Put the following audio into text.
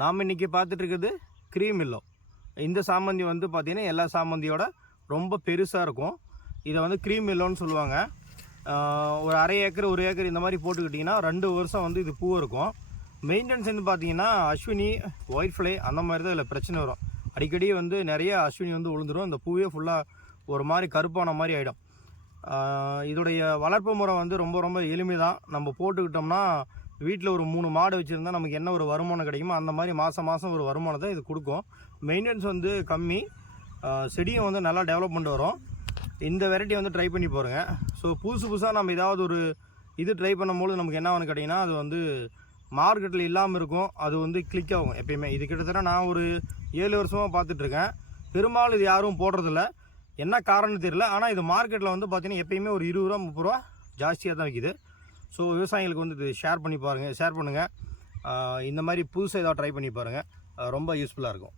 நாம் இன்றைக்கி பார்த்துட்ருக்குது க்ரீம் இல்லோ இந்த சாமந்தி வந்து பார்த்திங்கன்னா எல்லா சாமந்தியோட ரொம்ப பெருசாக இருக்கும். இதை வந்து க்ரீம் இல்லோன்னு சொல்லுவாங்க. ஒரு அரை ஏக்கர் ஒரு ஏக்கர் இந்த மாதிரி போட்டுக்கிட்டிங்கன்னா ரெண்டு வருஷம் வந்து இது பூ இருக்கும். மெயின்டெனன்ஸ் வந்து பார்த்தீங்கன்னா அஸ்வினி ஒயிட் ஃப்ளை அந்த மாதிரி தான் இதில் பிரச்சனை வரும். அடிக்கடி வந்து நிறைய அஸ்வினி வந்து விழுந்துரும் இந்த பூவே ஃபுல்லாக ஒரு மாதிரி கருப்பான மாதிரி ஆகிடும் இதோடைய வளர்ப்பு முறை வந்து ரொம்ப ரொம்ப எளிமை தான் நம்ம போட்டுக்கிட்டோம்னா வீட்டில் ஒரு மூணு மாடு வச்சுருந்தா நமக்கு என்ன ஒரு வருமானம் கிடைக்குமோ அந்த மாதிரி மாதம் மாதம் ஒரு வருமானத்தை இது கொடுக்கும். மெயின்டெனன்ஸ் வந்து கம்மி. செடியும் வந்து நல்லா டெவலப்மெண்ட் வரும். இந்த வெரைட்டி வந்து ட்ரை பண்ணி பாருங்க. ஸோ புதுசு புதுசாக நம்ம ஏதாவது ஒரு இது ட்ரை பண்ணும்போது நமக்கு என்ன ஒன்று கேட்டிங்கன்னா அது வந்து மார்க்கெட்டில் இல்லாமல் இருக்கும். அது வந்து கிளிக் ஆகும் எப்பயுமே. இது கிட்டத்தட்ட நான் ஒரு ஏழு வருஷமாக பார்த்துட்ருக்கேன் பெரும்பாலும் இது யாரும் போடுறதில்ல. என்ன காரணம் தெரியல. ஆனால் இது மார்க்கெட்டில் வந்து பார்த்திங்கன்னா எப்பயுமே ஒரு இருபது ரூபா முப்பது ரூபா ஜாஸ்தியாக தான் விற்கிது ஸோ விவசாயிகளுக்கு வந்து இது ஷேர் பண்ணி பாருங்கள் ஷேர் பண்ணுங்கள் இந்த மாதிரி புதுசாக ஏதாவது ட்ரை பண்ணி பாருங்கள் ரொம்ப யூஸ்ஃபுல்லாக இருக்கும்.